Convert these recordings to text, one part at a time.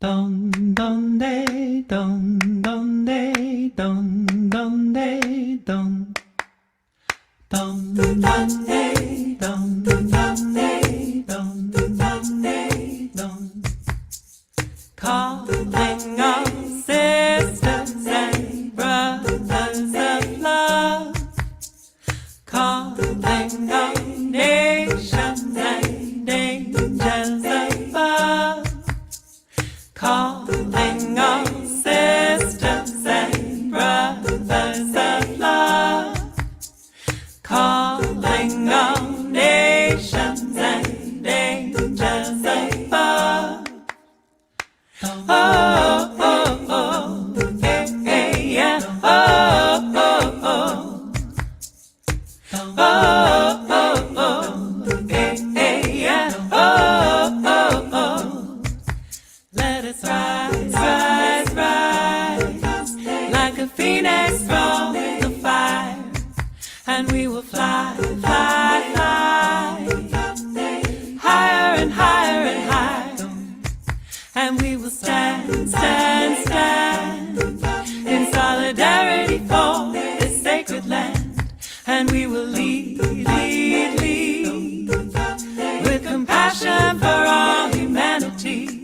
Don don de don don de don don de don don don de don don de don don de don. Calling all sisters and brothers of love, calling all nations and angels above. Calling all sisters and brothers of love, calling all nations and angels above. Oh, oh, oh, yeah, oh, oh, oh. Oh, oh, oh, yeah, oh, oh, oh. Let us rise, rise, rise, like a phoenix from the fire, and we will fly, fly, fly, higher and higher and higher, and we will stand, stand, stand, in solidarity for this sacred land, and we will lead, lead, lead, with compassion for all humanity.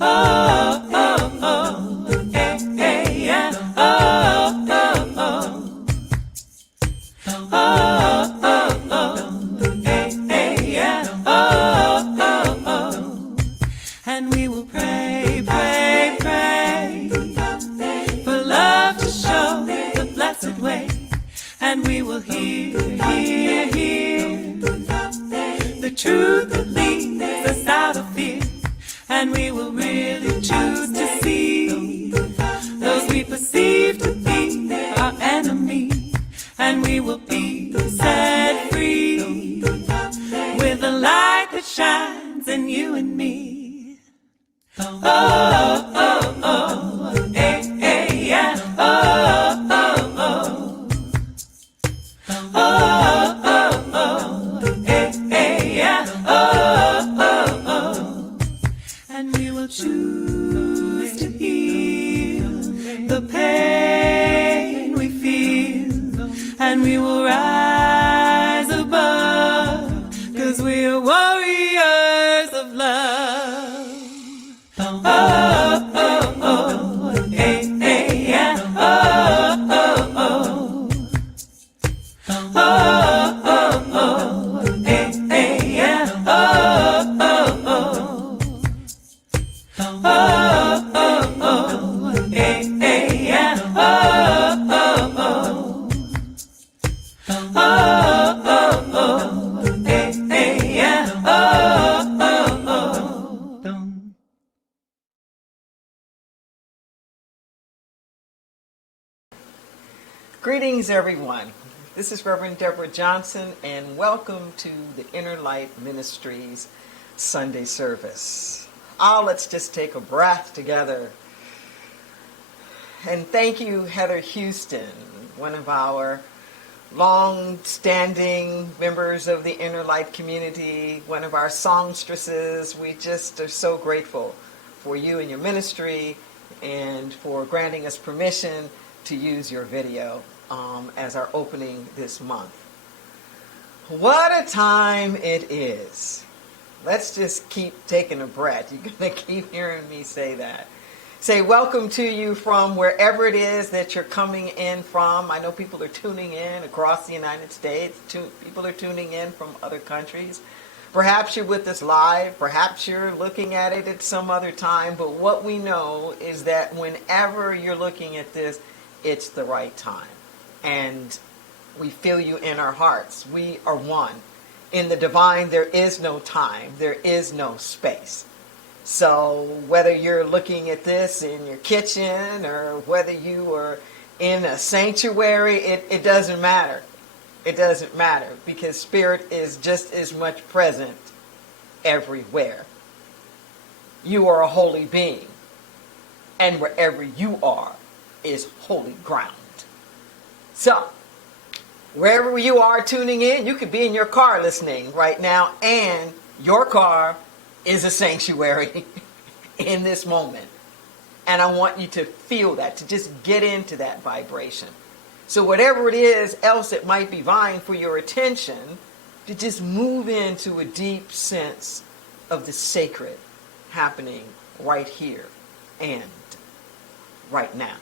Oh, oh, oh, yeah, oh, oh, oh. Oh, oh, oh, yeah, oh, oh, oh. And we will pray, pray, pray, for love to show the blessed way. And we will hear, hear, hear, the truth that leads us out of fear. And we will really choose to see those we perceive to be our enemy. And we will be set free with the light that shines in you and me. Oh, oh, oh, yeah, oh, oh, oh. Oh, oh, oh, yeah, oh, oh, oh. And we will choose to heal the pain we feel, and we will rise above, 'cause we are warriors of love. Oh, oh, oh, yeah, oh, oh, oh. Oh, oh, oh, yeah, oh, oh, oh. Oh, oh, oh, yeah, oh, oh, oh. Oh, oh, oh, yeah, oh, oh, oh. Greetings, everyone. This is Reverend Deborah Johnson, and welcome to the Inner Light Ministries Sunday service. Let's just take a breath together. And thank you, Heather Houston, one of our long-standing members of the Inner Light community, one of our songstresses. We just are so grateful for you and your ministry and for granting us permission to use your video as our opening this month. What a time it is. Let's just keep taking a breath. You're going to keep hearing me say that. Say welcome to you from wherever it is that you're coming in from. I know people are tuning in across the United States. People are tuning in from other countries. Perhaps you're with us live. Perhaps you're looking at it at some other time. But what we know is that whenever you're looking at this, it's the right time. And we feel you in our hearts. We are one. In the divine, there is no time. There is no space. So whether you're looking at this in your kitchen or whether you are in a sanctuary, it doesn't matter. It doesn't matter, because Spirit is just as much present everywhere. You are a holy being, and wherever you are is holy ground. So, wherever you are tuning in, you could be in your car listening right now, and your car is a sanctuary. in this moment. And I want you to feel that, to just get into that vibration. So whatever it is else that might be vying for your attention, to just move into a deep sense of the sacred happening right here and right now.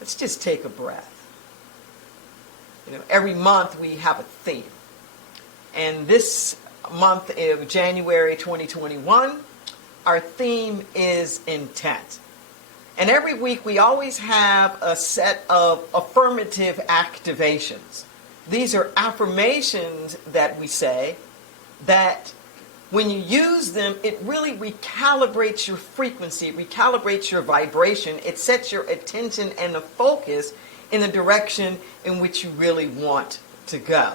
Let's just take a breath. Every month we have a theme. And this month of January 2021, our theme is intent. And every week we always have a set of affirmative activations. These are affirmations that we say that when you use them, it really recalibrates your frequency, recalibrates your vibration. It sets your attention and the focus in the direction in which you really want to go.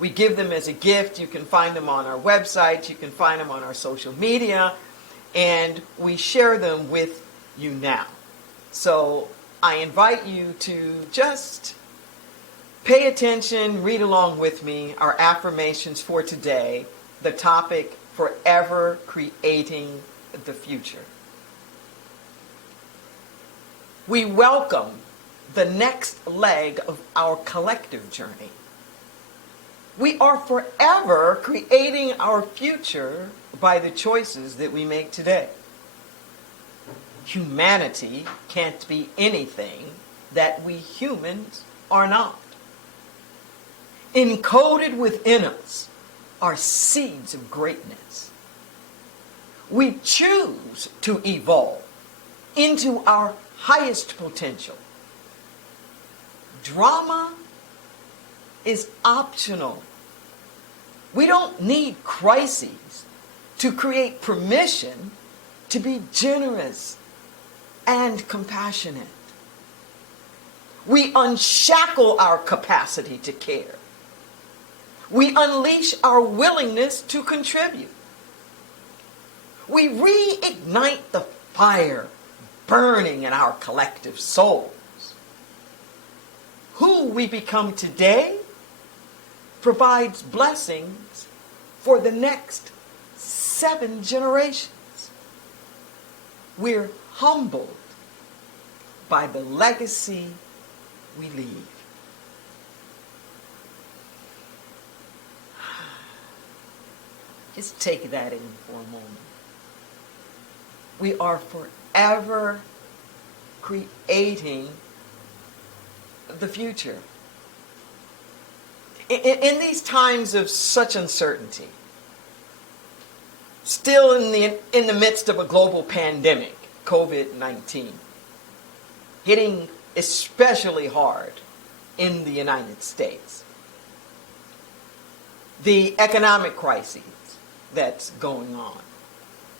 We give them as a gift. You can find them on our website. You can find them on our social media. And we share them with you now. So I invite you to just pay attention, read along with me, our affirmations for today, the topic, forever creating the future. We welcome the next leg of our collective journey. We are forever creating our future by the choices that we make today. Humanity can't be anything that we humans are not. Encoded within us are seeds of greatness. We choose to evolve into our highest potential. Drama is optional. We don't need crises to create permission to be generous and compassionate. We unshackle our capacity to care. We unleash our willingness to contribute. We reignite the fire burning in our collective souls. Who we become today provides blessings for the next 7 generations. We're humbled by the legacy we leave. Just take that in for a moment. We are forever creating the future. In these times of such uncertainty, still in the midst of a global pandemic, COVID-19, hitting especially hard in the United States, the economic crises that's going on,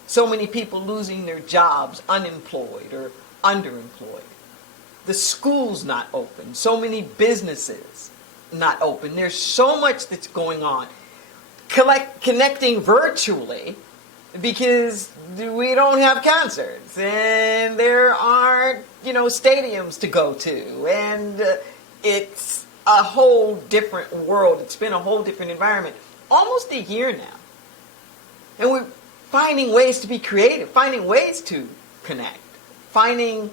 so many people losing their jobs, unemployed or underemployed, the schools not open, so many businesses not open. There's so much that's going on. Connecting virtually because we don't have concerts and there aren't, stadiums to go to, and it's a whole different world. It's been a whole different environment. Almost a year now. And we're finding ways to be creative, finding ways to connect, finding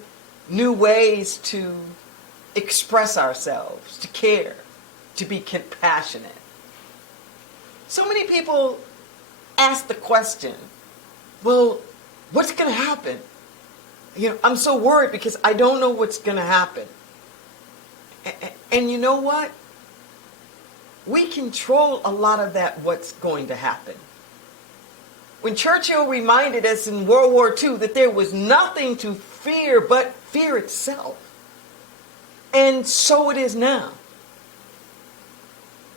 new ways to express ourselves, to care, to be compassionate. So many people ask the question, well, what's going to happen? I'm so worried because I don't know what's going to happen. And you know what? We control a lot of that, what's going to happen. When Churchill reminded us in World War II that there was nothing to fear but fear itself. And so it is now.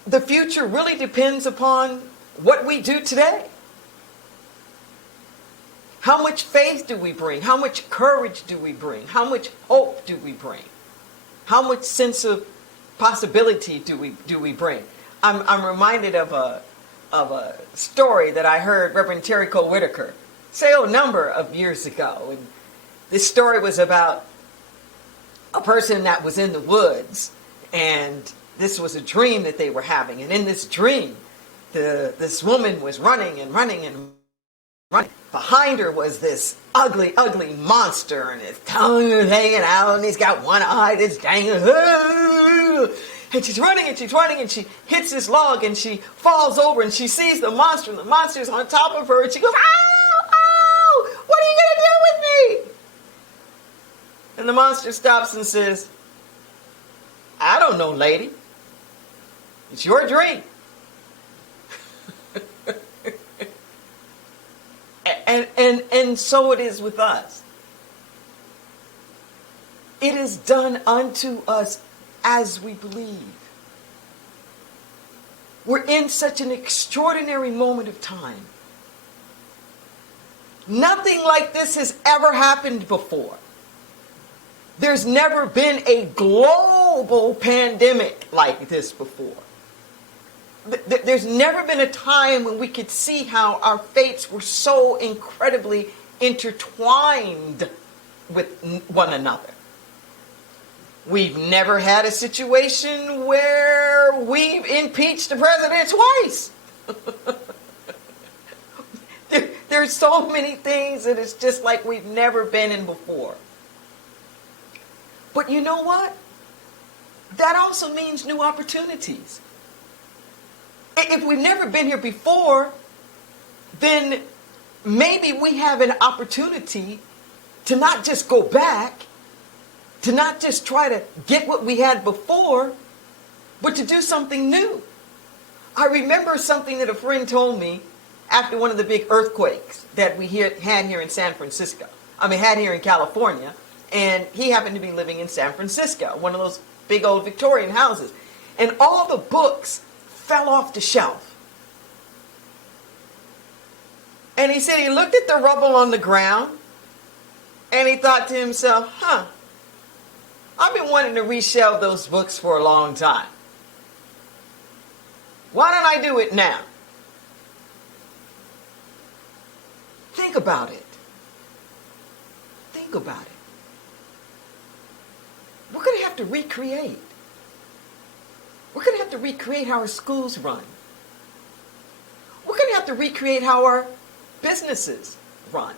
The future really depends upon what we do today. How much faith do we bring? How much courage do we bring? How much hope do we bring? How much sense of possibility do we bring? I'm reminded of a story that I heard Reverend Terry Cole Whitaker say a number of years ago. And this story was about a person that was in the woods, and this was a dream that they were having. And in this dream, this woman was running and running and running, behind her was this ugly, ugly monster, and his tongue is hanging out, and he's got one eye that's dangling. And she's running, and she hits this log, and she falls over, and she sees the monster, and the monster's on top of her, and she goes, "Ow, ow, what are you going to do with me?" And the monster stops and says, "I don't know, lady. It's your dream." And so it is with us. It is done unto us as we believe. We're in such an extraordinary moment of time. Nothing like this has ever happened before. There's never been a global pandemic like this before. There's never been a time when we could see how our fates were so incredibly intertwined with one another. We've never had a situation where we've impeached the president twice. There's so many things that it's just like we've never been in before. But you know what? That also means new opportunities. If we've never been here before, then maybe we have an opportunity to not just go back, to not just try to get what we had before, but to do something new. I remember something that a friend told me after one of the big earthquakes that we had here in San Francisco. Had here in California, and he happened to be living in San Francisco, one of those big old Victorian houses. And all the books fell off the shelf. And he said he looked at the rubble on the ground and he thought to himself, I've been wanting to reshelve those books for a long time. Why don't I do it now? Think about it. Think about it. We're going to have to recreate. We're going to have to recreate how our schools run. We're going to have to recreate how our businesses run.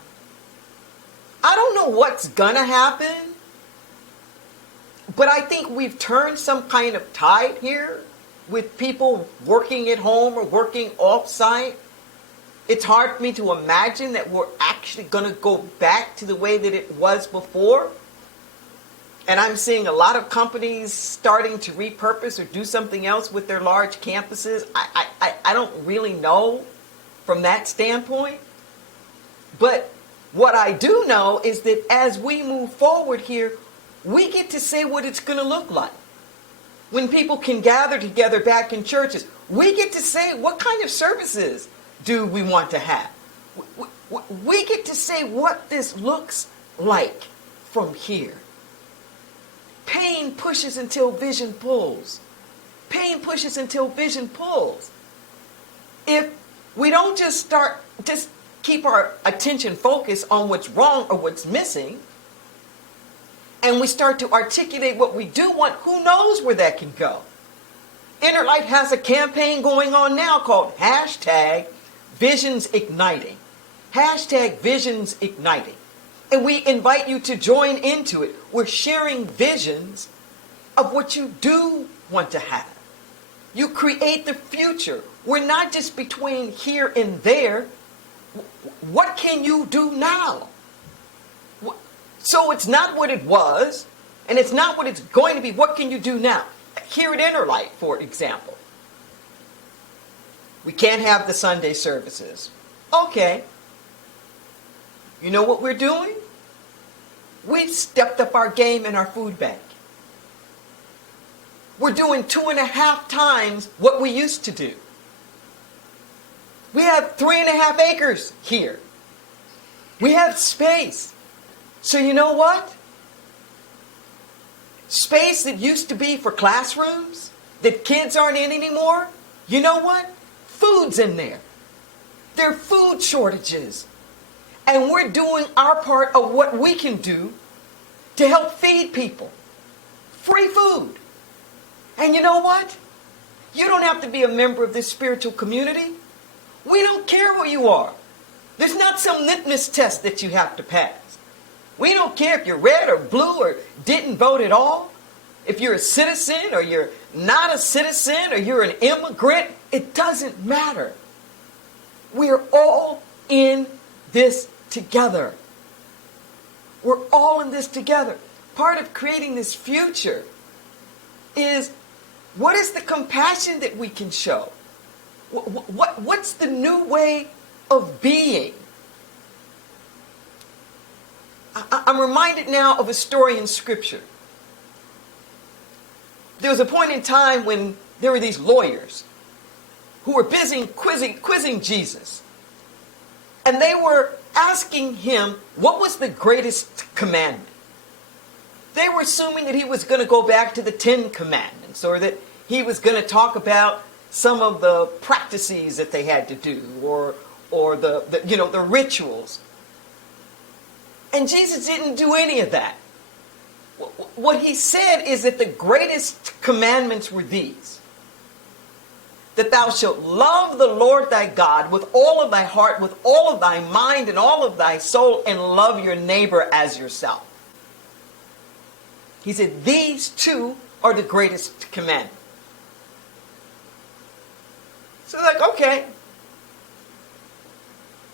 I don't know what's going to happen, but I think we've turned some kind of tide here with people working at home or working off-site. It's hard for me to imagine that we're actually going to go back to the way that it was before. And I'm seeing a lot of companies starting to repurpose or do something else with their large campuses. I don't really know from that standpoint. But what I do know is that as we move forward here, we get to say what it's going to look like. When people can gather together back in churches, we get to say what kind of services do we want to have. We get to say what this looks like from here. Pain pushes until vision pulls. Pain pushes until vision pulls. If we don't just keep our attention focused on what's wrong or what's missing, and we start to articulate what we do want, who knows where that can go. Inner Light has a campaign going on now called #Visions_Igniting. #Visions_Igniting. And we invite you to join into it. We're sharing visions of what you do want to have. You create the future. We're not just between here and there. What can you do now? So it's not what it was, and it's not what it's going to be. What can you do now? Here at Inner Light, for example. We can't have the Sunday services. Okay. You know what we're doing? We've stepped up our game in our food bank. We're doing 2.5 times what we used to do. We have 3.5 acres here. We have space. So you know what? Space that used to be for classrooms, that kids aren't in anymore, you know what? Food's in there. There are food shortages. And we're doing our part of what we can do to help feed people. Free food. And you know what? You don't have to be a member of this spiritual community. We don't care who you are. There's not some litmus test that you have to pass. We don't care if you're red or blue or didn't vote at all. If you're a citizen or you're not a citizen or you're an immigrant, it doesn't matter. We're all in this together. We're all in this together. Part of creating this future is, what is the compassion that we can show? What's the new way of being? I'm reminded now of a story in Scripture. There was a point in time when there were these lawyers who were busy quizzing Jesus. And they were asking him, what was the greatest commandment? They were assuming that he was going to go back to the 10 Commandments, or that he was going to talk about some of the practices that they had to do, or the rituals. And Jesus didn't do any of that. What he said is that the greatest commandments were these: that thou shalt love the Lord thy God with all of thy heart, with all of thy mind, and all of thy soul, and love your neighbor as yourself. He said these two are the greatest commandments. So like, okay,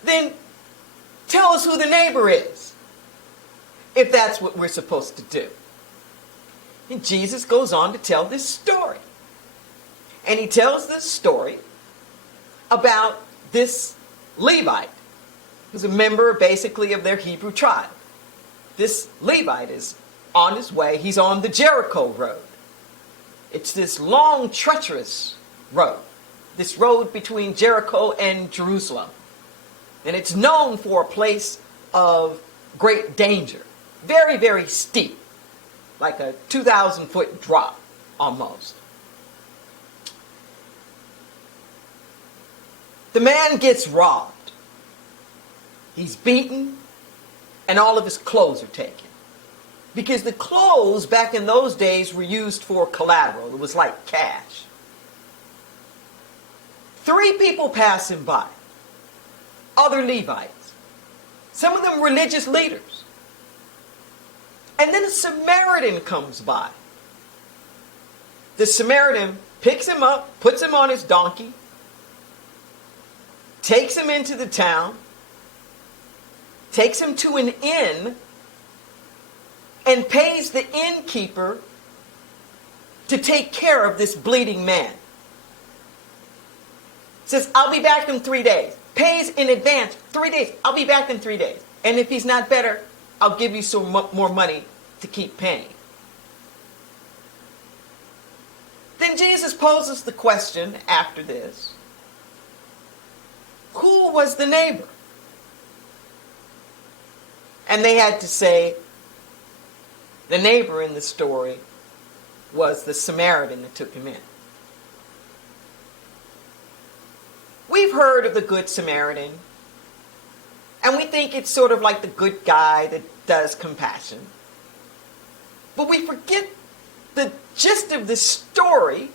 then tell us who the neighbor is, if that's what we're supposed to do. And Jesus goes on to tell this story. And he tells this story about this Levite, who's a member basically of their Hebrew tribe. This Levite is on his way. He's on the Jericho road. It's this long, treacherous road. This road between Jericho and Jerusalem. And it's known for a place of great danger. Very, very steep. Like a 2,000-foot drop, almost. The man gets robbed. He's beaten, and all of his clothes are taken. Because the clothes back in those days were used for collateral. It was like cash. 3 people pass him by. Other Levites. Some of them religious leaders. And then a Samaritan comes by. The Samaritan picks him up, puts him on his donkey, takes him into the town, takes him to an inn, and pays the innkeeper to take care of this bleeding man. Says, I'll be back in 3 days. Pays in advance, 3 days. I'll be back in 3 days. And if he's not better, I'll give you some more money to keep paying. Then Jesus poses the question after this: who was the neighbor? And they had to say the neighbor in the story was the Samaritan that took him in. We've heard of the Good Samaritan, and we think it's sort of like the good guy that does compassion. But we forget the gist of this story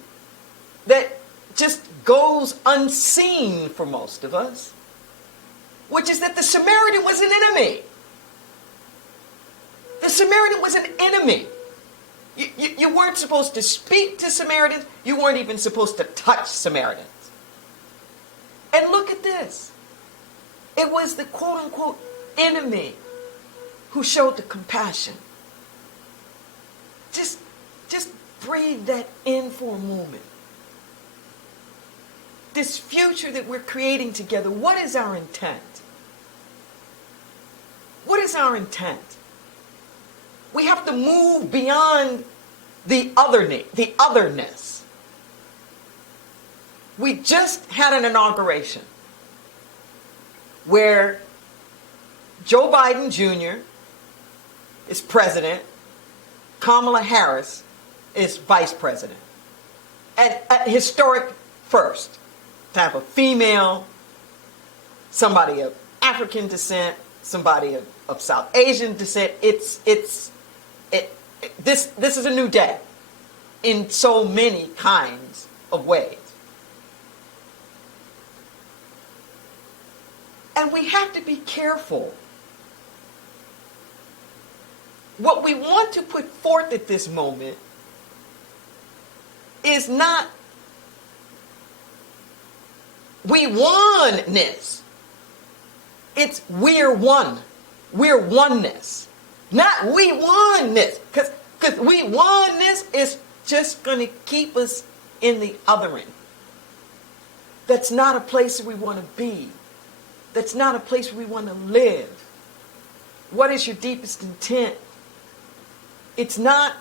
that just goes unseen for most of us, which is that the Samaritan was an enemy. The Samaritan was an enemy. You weren't supposed to speak to Samaritans. You weren't even supposed to touch Samaritans. And look at this. It was the quote-unquote enemy who showed the compassion. Just breathe that in for a moment. This future that we're creating together, what is our intent? What is our intent? We have to move beyond the otherness. We just had an inauguration where Joe Biden Jr. is president, Kamala Harris is vice president. And a historic first to have a female, somebody of African descent, somebody of South Asian descent. This is a new day in so many kinds of ways. And we have to be careful. What we want to put forth at this moment is not we oneness. It's we're one. We're oneness. Not we oneness. Because we oneness is just going to keep us in the othering. That's not a place we want to be. That's not a place we want to live. What is your deepest intent? It's not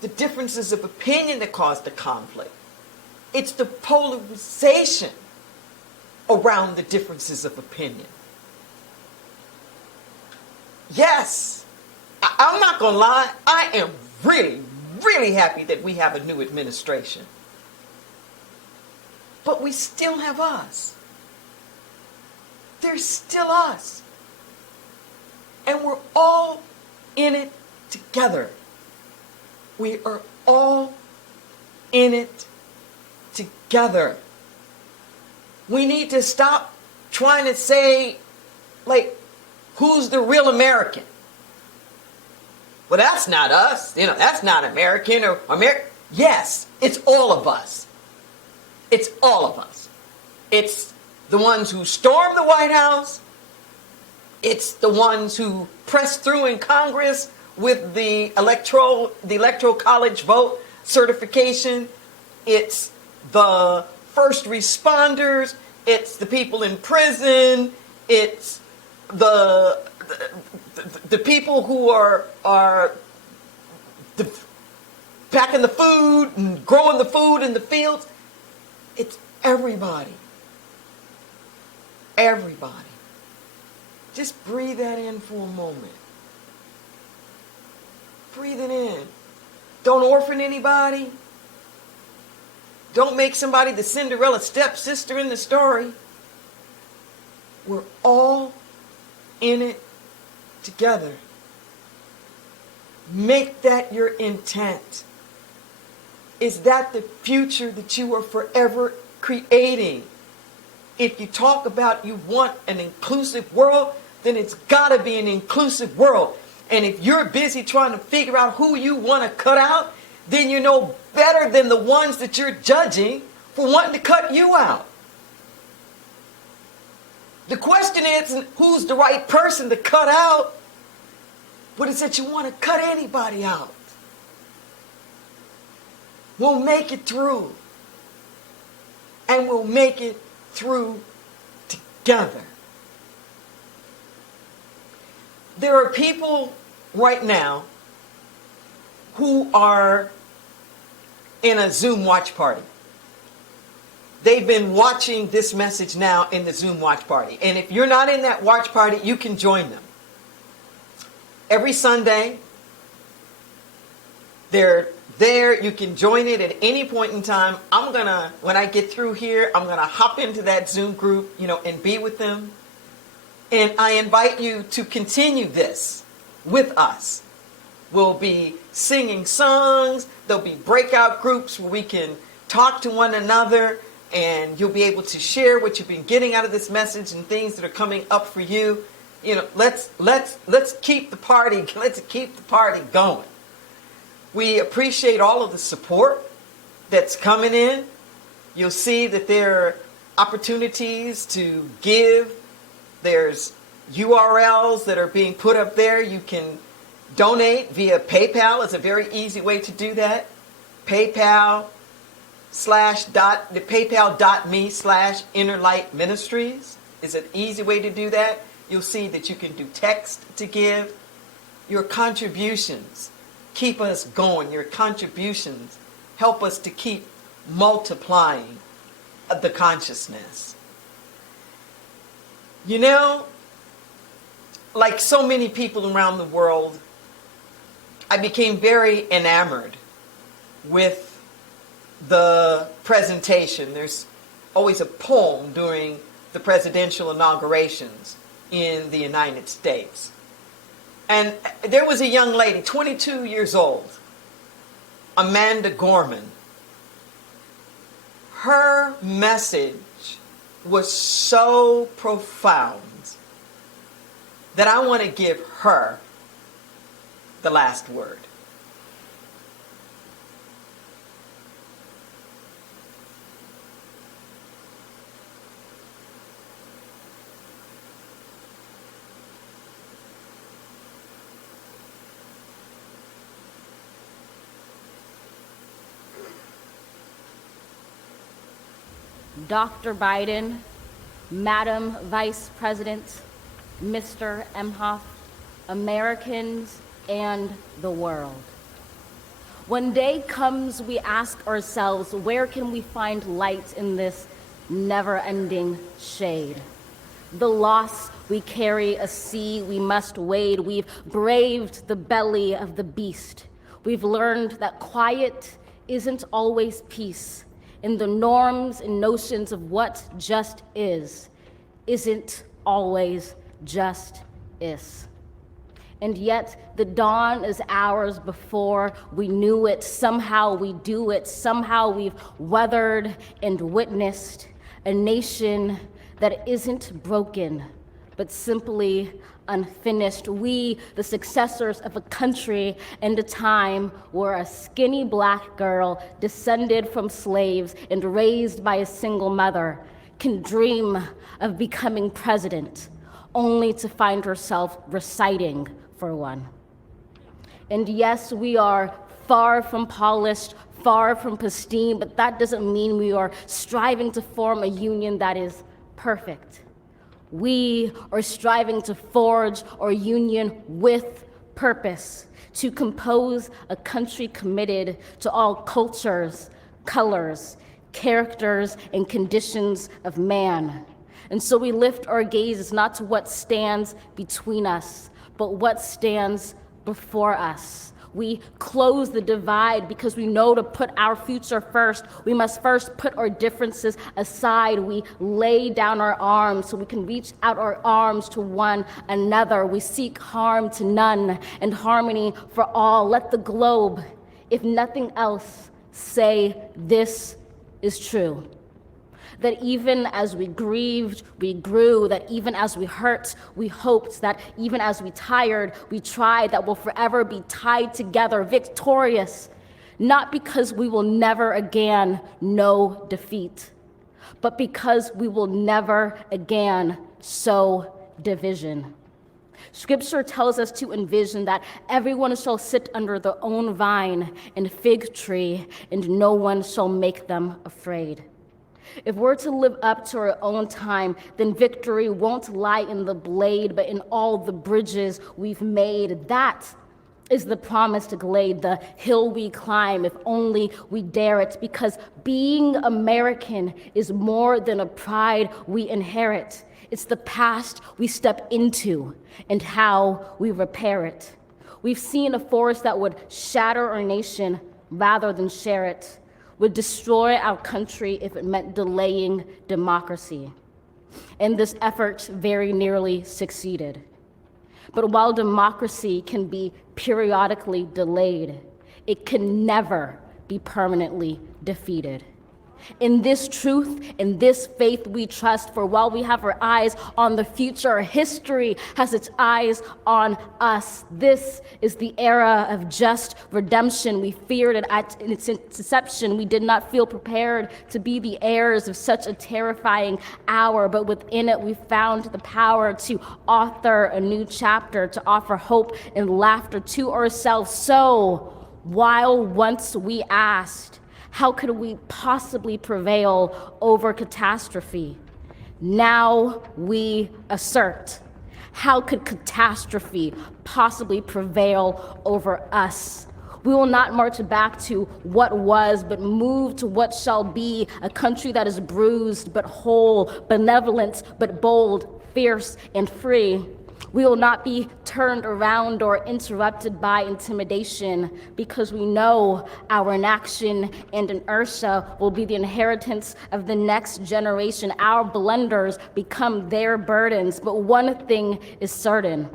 the differences of opinion that cause the conflict. It's the polarization around the differences of opinion. Yes, I'm not going to lie. I am really, really happy that we have a new administration. But we still have us. There's still us. And we're all in it together. We are all in it together. We need to stop trying to say, like, who's the real American? Well, that's not us. You know, that's not American or American. Yes, it's all of us. It's all of us. It's the ones who stormed the White House. It's the ones who pressed through in Congress with the electoral college vote certification. It's the first responders. It's the people in prison. It's the people who are packing the food and growing the food in the fields. It's everybody. Everybody. Just breathe that in for a moment. Breathe it in. Don't orphan anybody. Don't make somebody the Cinderella stepsister in the story. We're all in it together. Make that your intent. Is that the future that you are forever creating? If you talk about you want an inclusive world, then it's got to be an inclusive world. And if you're busy trying to figure out who you want to cut out, then you know better than the ones that you're judging for wanting to cut you out. The question isn't who's the right person to cut out, but it's that you want to cut anybody out. We'll make it through. And we'll make it through together. There are people right now who are in a Zoom watch party. They've been watching this message now in the Zoom watch party. And if you're not in that watch party, you can join them. Every Sunday, they're there. You can join it at any point in time. When I get through here, I'm going to hop into that Zoom group, and be with them. And I invite you to continue this with us. We'll be singing songs. There'll be breakout groups where we can talk to one another, and you'll be able to share what you've been getting out of this message and things that are coming up for you. Let's keep the party. Let's keep the party going. We appreciate all of the support that's coming in. You'll see that there are opportunities to give. There's URLs that are being put up there. You can donate via PayPal. It's a very easy way to do that. PayPal.me/Inner Light Ministries is an easy way to do that. You'll see that you can do text to give. Your contributions keep us going. Your contributions help us to keep multiplying the consciousness. Like so many people around the world, I became very enamored with the presentation. There's always a poem during the presidential inaugurations in the United States. And there was a young lady, 22 years old, Amanda Gorman. Her message was so profound. that I want to give her the last word. Dr. Biden, Madam Vice President, Mr. Emhoff, Americans, and the world. When day comes, we ask ourselves, where can we find light in this never-ending shade? The loss we carry, a sea we must wade. We've braved the belly of the beast. We've learned that quiet isn't always peace. In the norms and notions of what just isn't always just is. And yet the dawn is hours before we knew it. Somehow we do it. Somehow we've weathered and witnessed a nation that isn't broken, but simply unfinished. We, the successors of a country and a time where a skinny black girl descended from slaves and raised by a single mother can dream of becoming president, only to find herself reciting for one. And yes, we are far from polished, far from pristine, but that doesn't mean we are striving to form a union that is perfect. We are striving to forge our union with purpose, to compose a country committed to all cultures, colors, characters, and conditions of man. And so we lift our gazes not to what stands between us, but what stands before us. We close the divide because we know to put our future first. We must first put our differences aside. We lay down our arms so we can reach out our arms to one another. We seek harm to none and harmony for all. Let the globe, if nothing else, say this is true. That even as we grieved, we grew, that even as we hurt, we hoped, that even as we tired, we tried, that we'll forever be tied together, victorious, not because we will never again know defeat, but because we will never again sow division. Scripture tells us to envision that everyone shall sit under their own vine and fig tree, and no one shall make them afraid. If we're to live up to our own time, then victory won't lie in the blade, but in all the bridges we've made. That is the promised glade, the hill we climb, if only we dare it, because being American is more than a pride we inherit. It's the past we step into and how we repair it. We've seen a force that would shatter our nation rather than share it, would destroy our country if it meant delaying democracy. And this effort very nearly succeeded. But while democracy can be periodically delayed, it can never be permanently defeated. In this truth, in this faith we trust, for while we have our eyes on the future, history has its eyes on us. This is the era of just redemption. We feared it at its inception. We did not feel prepared to be the heirs of such a terrifying hour, but within it we found the power to author a new chapter, to offer hope and laughter to ourselves. So, while once we asked, how could we possibly prevail over catastrophe? Now we assert, how could catastrophe possibly prevail over us? We will not march back to what was, but move to what shall be, a country that is bruised but whole, benevolent but bold, fierce and free. We will not be turned around or interrupted by intimidation, because we know our inaction and inertia will be the inheritance of the next generation. Our blunders become their burdens. But one thing is certain: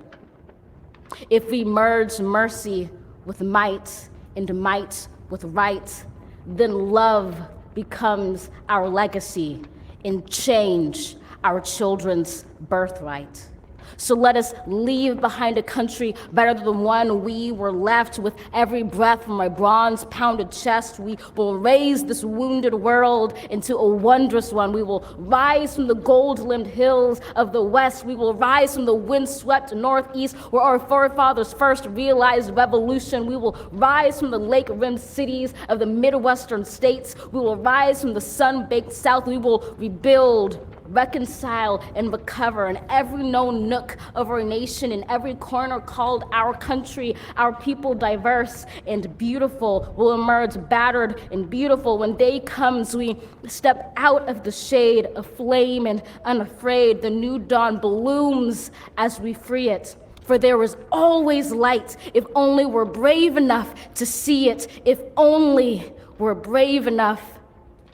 if we merge mercy with might and might with right, then love becomes our legacy and change our children's birthright. So let us leave behind a country better than the one we were left. With every breath from my bronze-pounded chest, we will raise this wounded world into a wondrous one. We will rise from the gold-limbed hills of the West. We will rise from the wind-swept Northeast, where our forefathers first realized revolution. We will rise from the lake-rimmed cities of the Midwestern states. We will rise from the sun-baked South. We will rebuild, reconcile, and recover in every known nook of our nation, in every corner called our country. Our people, diverse and beautiful, will emerge battered and beautiful. When day comes, we step out of the shade, aflame and unafraid. The new dawn blooms as we free it. For there is always light, if only we're brave enough to see it, if only we're brave enough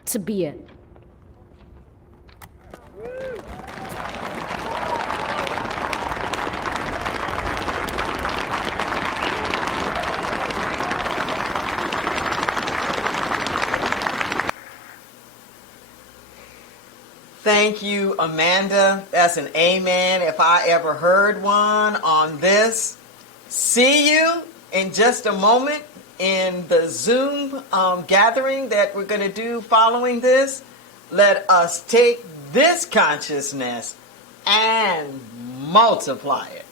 to be it. Thank you, Amanda. That's an amen if I ever heard one on this. See you in just a moment in the Zoom gathering that we're going to do following this. Let us take this consciousness and multiply it.